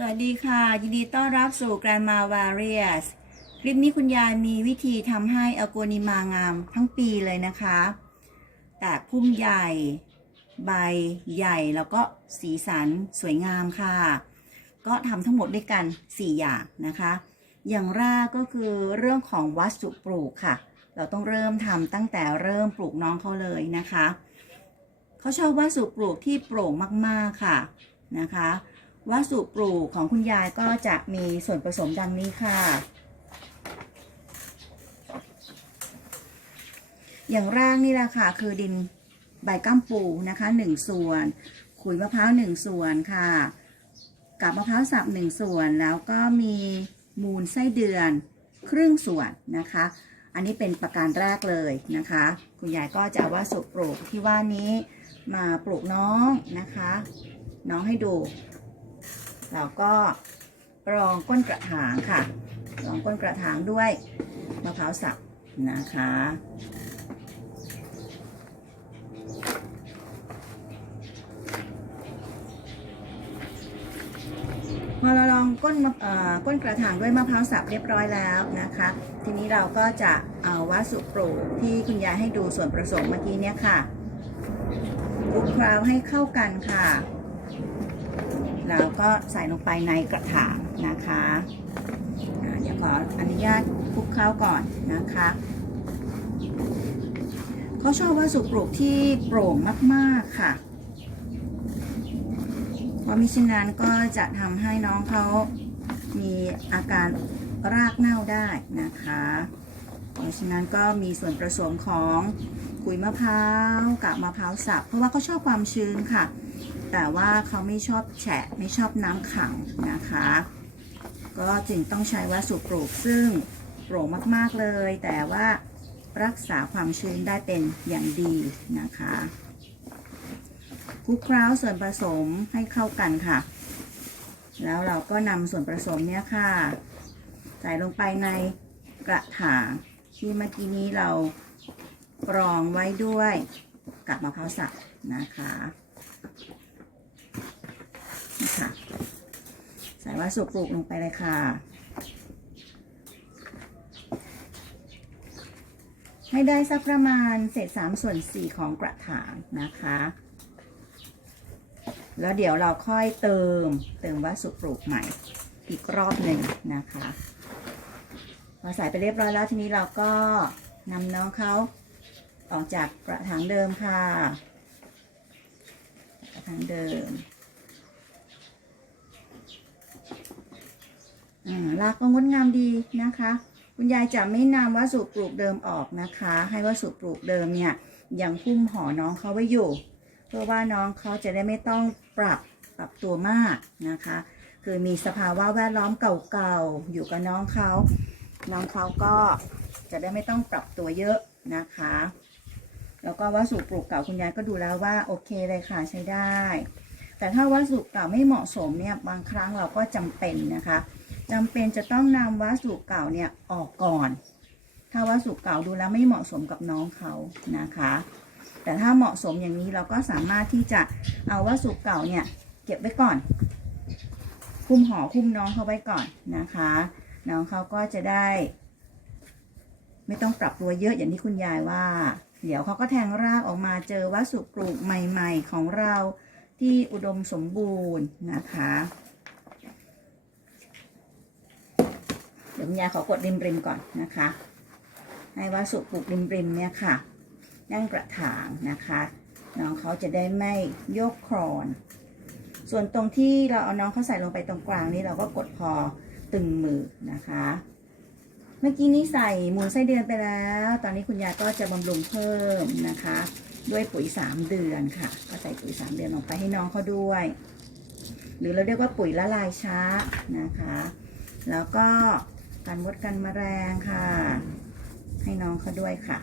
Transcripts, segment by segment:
สวัสดีค่ะ ยินดีต้อนรับสู่ Grandma Various คลิปนี้คุณยายมีวิธีทำให้อโกนิมางามทั้งปีเลยนะคะ แตกพุ่มใหญ่ ใบใหญ่แล้วก็สีสันสวยงามค่ะ ก็ทำทั้งหมดด้วยกัน 4 อย่างนะคะ อย่างแรกก็คือเรื่องของวัสดุปลูกค่ะ เราต้องเริ่มทำตั้งแต่เริ่มปลูกน้องเขาเลยนะคะ เขาชอบวัสดุปลูกที่โปร่งมากๆค่ะนะคะ วัสดุปลูกของคุณยายก็จะมีส่วนผสมดังนี้ค่ะ อย่างแรกนี่แหละค่ะ คือดินใบก้ามปูนะคะ 1 ส่วน ขุยมะพร้าว 1 ส่วนค่ะกับมะพร้าวสับ 1 ส่วน แล้วก็มีมูลไส้เดือนครึ่งส่วนนะคะ อันนี้เป็นประการแรกเลยนะคะ คุณยายก็จะเอาวัสดุปลูกที่ว่านี้มาปลูกน้องนะคะ น้องให้ดู เราก็รองก้นกระถางค่ะ รองก้นกระถางด้วยมะพร้าวสับนะคะ พอเราลองก้นก้นกระถางด้วยมะพร้าวสับเรียบร้อยแล้วนะคะ ทีนี้เราก็จะเอาวัสดุปลูกที่คุณยายให้ดูส่วนผสมเมื่อกี้เนี่ยค่ะคลุกเคล้าให้เข้ากันค่ะ แล้วก็ใส่ลงไปในกระถางนะคะอ่าเดี๋ยวขออนุญาตคลุกเคล้าก่อนนะคะเขาชอบวัสดุปลูกที่โปร่งมากๆค่ะ เพราะมิฉะนั้นก็จะทำให้น้องเขามีอาการรากเน่าได้นะคะ เพราะฉะนั้นก็มีส่วนผสมของขุยมะพร้าวกับมะพร้าวสับ เพราะว่าเขาชอบความชื้นค่ะ แต่ว่าเขาไม่ชอบแฉะไม่ชอบน้ำขังนะคะ ก็จึงต้องใช้วัสดุปลูกซึ่งโปร่งมากๆเลย แต่ว่ารักษาความชื้นได้เป็นอย่างดีนะคะคลุกเคล้าส่วนผสมให้เข้ากันค่ะ แล้วเราก็นำส่วนผสมเนี้ยค่ะใส่ลงไปในกระถางที่เมื่อกี้นี้เรากรองไว้ด้วยกับมะพร้าวสับนะคะ นี่ค่ะใส่วัสดุปลูกลงไปเลยค่ะ ให้ได้สักประมาณเศษสามส่วนสี่ของกระถางนะคะ แล้วเดี๋ยวเราค่อยเติมเติมวัสดุปลูกใหม่อีกรอบหนึ่งนะคะพอใส่ไปเรียบร้อยแล้วทีนี้เราก็นำน้องเขาออกจากกระถางเดิมค่ะ กระถางเดิมอ่า รากก็งดงามดีนะคะ คุณยายจะไม่นำวัสดุปลูกเดิมออกนะคะ ให้วัสดุปลูกเดิมเนี่ยยังพุ่มห่อน้องเขาไว้อยู่ เพื่อว่าน้องเขาจะได้ไม่ต้องปรับปรับตัวมากนะคะ คือมีสภาวะแวดล้อมเก่าๆอยู่กับน้องเขา น้องเขาก็จะได้ไม่ต้องปรับตัวเยอะนะคะ แล้วก็วัสดุปลูกเก่าคุณยายก็ดูแล้วว่าโอเคเลยค่ะใช้ได้ แต่ถ้าวัสดุเก่าไม่เหมาะสมเนี่ยบางครั้งเราก็จำเป็นนะคะ จำเป็นจะต้องนำวัสดุเก่าเนี่ยออกก่อน ถ้าวัสดุเก่าดูแล้วไม่เหมาะสมกับน้องเขานะคะ แต่ถ้าเหมาะสมอย่างนี้เราก็สามารถที่จะเอาวัสดุเก่าเนี่ยเก็บไว้ก่อน คุมห่อคุมน้องเขาไว้ก่อนนะคะ น้องเขาก็จะได้ ไม่ต้องปรับตัวเยอะอย่างที่คุณยายว่า เดี๋ยวเขาก็แทงรากออกมาเจอวัสดุปลูกใหม่ ๆ ของเราที่อุดมสมบูรณ์นะคะ เดี๋ยวคุณยายขอกดริมๆก่อนนะคะ ให้วัสดุปลูกริมๆเนี่ยค่ะ นั่งกระถางนะคะน้องเขาจะได้ไม่โยกครอน ส่วนตรงที่เราเอาน้องเขาใส่ลงไปตรงกลางนี้เราก็กดพอตึงมือนะคะ เมื่อกี้นี้ใส่มูลไส้เดือนไปแล้ว ตอนนี้คุณยายก็จะบำรุงเพิ่มนะคะ ด้วยปุ๋ย 3 เดือนค่ะ ก็ใส่ปุ๋ย 3 เดือนลงไปให้น้องเขาด้วย หรือเราเรียกว่าปุ๋ยละลายช้านะคะ แล้วก็ กันมดกันมแมลงค่ะ ให้น้องเขาด้วยค่ะ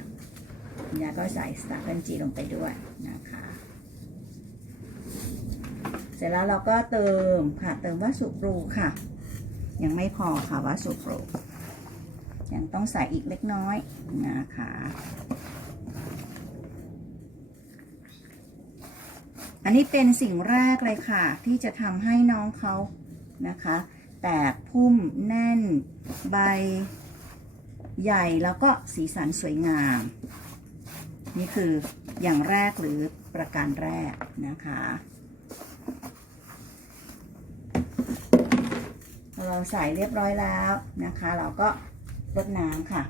ยาก็ใส่สตาร์เกนจีลงไปด้วยนะคะ เสร็จแล้วเราก็เติมค่ะ เติมวัสดุปลูค่ะ ยังไม่พอค่ะวัสดุปลูยังต้องใส่อีกเล็กน้อยนะคะอันนี้เป็นสิ่งแรกเลยค่ะ ที่จะทำให้น้องเขานะคะ แตกพุ่มแน่น ใบใหญ่แล้วก็สีสันสวยงาม นี่คืออย่างแรกหรือประการแรกนะคะเราใส่เรียบร้อยแล้วนะคะ เราก็รดน้ำค่ะ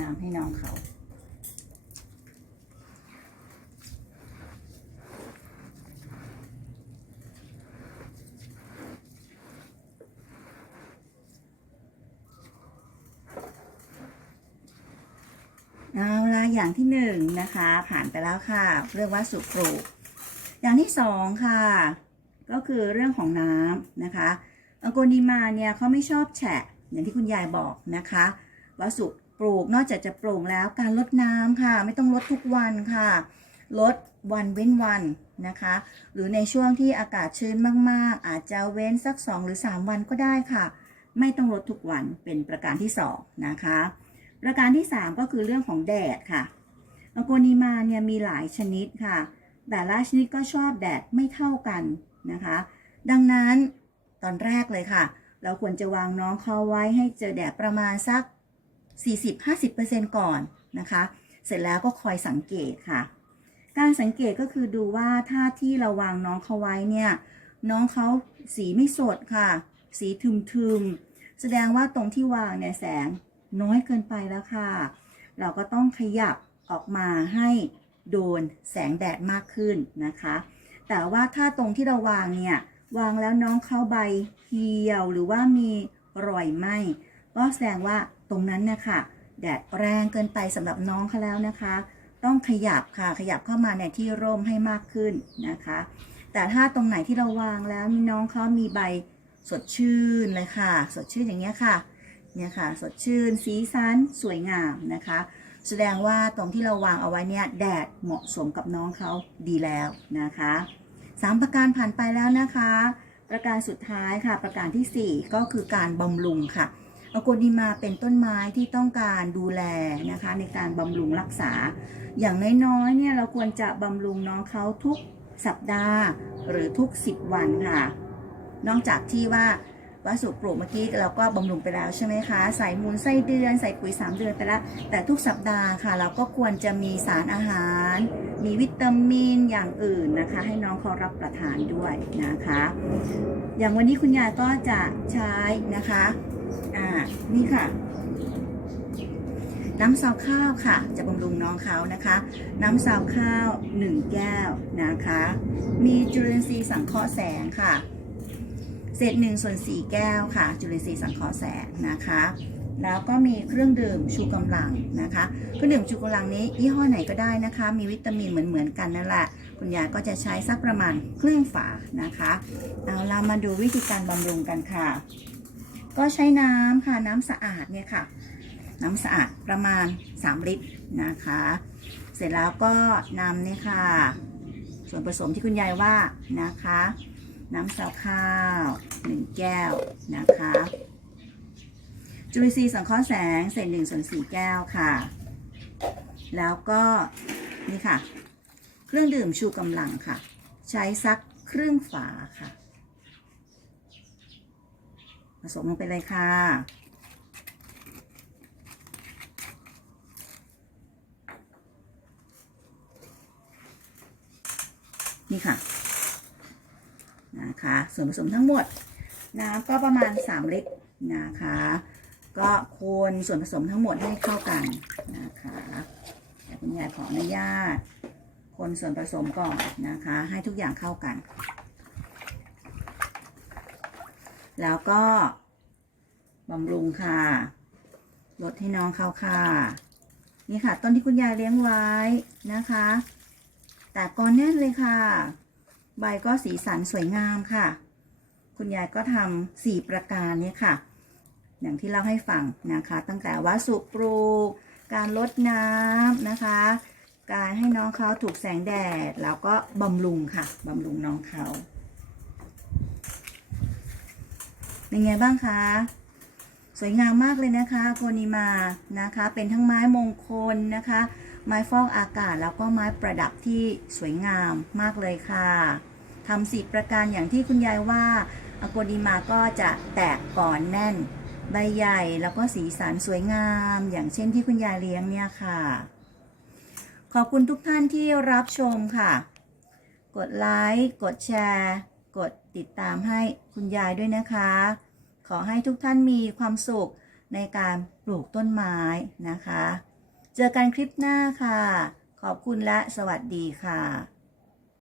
น้ำให้น้องเขา เอย่างที่หนึ่งนะคะ ผ่านไปแล้วค่ะ เรื่องวัสดุปลูกอย่างที่สองค่ะ ก็คือเรื่องของน้ำนะคะอังโกนิมาเนี่ยเขาไม่ชอบแฉะ อย่างที่คุณยายบอกนะคะวัสดุปลูกนอกจากจะปลูกแล้วการลดน้ำค่ะ ไม่ต้องลดทุกวันค่ะ ลดวันเว้นวันนะคะ หรือในช่วงที่อากาศชื้นมากๆ อาจจะเว้นสัก 2 หรือ 3 วันก็ได้ค่ะ ไม่ต้องลดทุกวันเป็นประการที่ 2 นะคะ ประการที่ 3 ก็คือเรื่องของแดดค่ะอโกนิมาเนี่ยมีหลายชนิดค่ะ แต่ละชนิดก็ชอบแดดไม่เท่ากันนะคะ ดังนั้นตอนแรกเลยค่ะ เราควรจะวางน้องเขาไว้ให้เจอแดดประมาณสัก 40-50%ก่อนนะคะ เสร็จแล้วก็คอยสังเกตค่ะ การสังเกตก็คือดูว่าถ้าที่เราวางน้องเขาไว้เนี่ย น้องเขาสีไม่สดค่ะ สีทึมๆ แสดงว่าตรงที่วางเนี่ยแสง น้อยเกินไปแล้วค่ะ เราก็ต้องขยับออกมาให้โดนแสงแดดมากขึ้นนะคะ แต่ว่าถ้าตรงที่เราวางเนี่ย วางแล้วน้องเขาใบเหี่ยวหรือว่ามีรอยไหมก็แสดงว่าตรงนั้นนะคะแดดแรงเกินไปสำหรับน้องเขาแล้วนะคะ ต้องขยับค่ะขยับเข้ามาในที่ร่มให้มากขึ้นนะคะ แต่ถ้าตรงไหนที่เราวางแล้วมีน้องเขามีใบสดชื่นเลยค่ะ สดชื่นอย่างเงี้ยค่ะ เนี่ยค่ะสดชื่น สีสันสวยงามนะคะ แสดงว่าตรงที่เราวางเอาไว้เนี่ยแดดเหมาะสมกับน้องเขาดีแล้วนะคะสามประการผ่านไปแล้วนะคะ ประการสุดท้ายค่ะ ประการที่สี่ก็คือการบำรุงค่ะอโกนิมาเป็นต้นไม้ที่ต้องการดูแลนะคะ ในการบำรุงรักษา อย่างน้อยๆเนี่ยเราควรจะบำรุงน้องเขาทุกสัปดาห์หรือทุก 10 วันค่ะ นอกจากที่ว่า วัสดุปลูกเมื่อกี้เราก็บำรุงไปแล้วใช่ไหมคะใส่มูลไส้เดือน ใส่ปุ๋ย 3 เดือนไปแล้ว แต่ทุกสัปดาห์ค่ะ เราก็ควรจะมีสารอาหาร มีวิตามินอย่างอื่นนะคะ ให้น้องเขารับประทานด้วยนะคะ อย่างวันนี้คุณยายก็จะใช้นะคะอ่านี่ค่ะน้ำซาวข้าวค่ะ จะบำรุงน้องเขานะคะ น้ำซาวข้าว 1 แก้วนะคะ มีจุลินทรีย์สังเคราะห์แสงค่ะ เศษ1ส่วน4แก้วค่ะ จุลินทรีย์สังเคราะห์แสงนะคะ แล้วก็มีเครื่องดื่มชูกำลังนะคะเครื่องดื่มชูกำลังนี้ยี่ห้อไหนก็ได้นะคะ มีวิตามินเหมือนๆกันนั่นแหละคุณยายก็จะใช้สักประมาณครึ่งฝานะคะเอาเรามาดูวิธีการบำรุงกันค่ะ ก็ใช้น้ำค่ะน้ำสะอาดเนี่ยค่ะ น้ำสะอาดประมาณ 3 ลิตรนะคะ เสร็จแล้วก็นำเนี่ยค่ะ ส่วนผสมที่คุณยายว่านะคะ น้ำซาวข้าว1แก้วนะคะจุลินทรีย์สังเคราะห์แสงเศษ1ส่วน4แก้วค่ะ แล้วก็นี่ค่ะ เครื่องดื่มชูกำลังค่ะ ใช้สักครึ่งฝาค่ะ ผสมลงไปเลยค่ะนี่ค่ะ นะคะ ส่วนผสมทั้งหมดน้ำก็ประมาณ 3 ลิตรนะคะ ก็คนส่วนผสมทั้งหมดให้เข้ากันนะคะคุณยายขออนุญาต คนส่วนผสมก่อนนะคะ ให้ทุกอย่างเข้ากัน แล้วก็บำรุงค่ะลดให้น้องเข้าค่ะ นี่ค่ะต้นที่คุณยายเลี้ยงไว้นะคะ แต่ก่อนแน่นเลยค่ะ ใบก็สีสันสวยงามค่ะ คุณยายก็ทำสี่ประการนี้ค่ะ อย่างที่เล่าให้ฟังนะคะ ตั้งแต่วัสดุปลูก การลดน้ำนะคะ การให้น้องเขาถูกแสงแดด แล้วก็บำรุงค่ะบำรุงน้องเขาเป็นไงบ้างคะสวยงามมากเลยนะคะโคนิมานะคะ เป็นทั้งไม้มงคลนะคะ ไม้ฟอกอากาศแล้วก็ไม้ประดับที่สวยงามมากเลยค่ะทำสีประการอย่างที่คุณยายว่าอโกดีมาก็จะแตกก่อนแน่น ใบใหญ่แล้วก็สีสันสวยงาม อย่างเช่นที่คุณยายเลี้ยงเนี่ยค่ะ ขอบคุณทุกท่านที่รับชมค่ะ กดไลค์กดแชร์ กดติดตามให้คุณยายด้วยนะคะ ขอให้ทุกท่านมีความสุขในการปลูกต้นไม้นะคะ เจอกันคลิปหน้าค่ะ ขอบคุณและสวัสดีค่ะ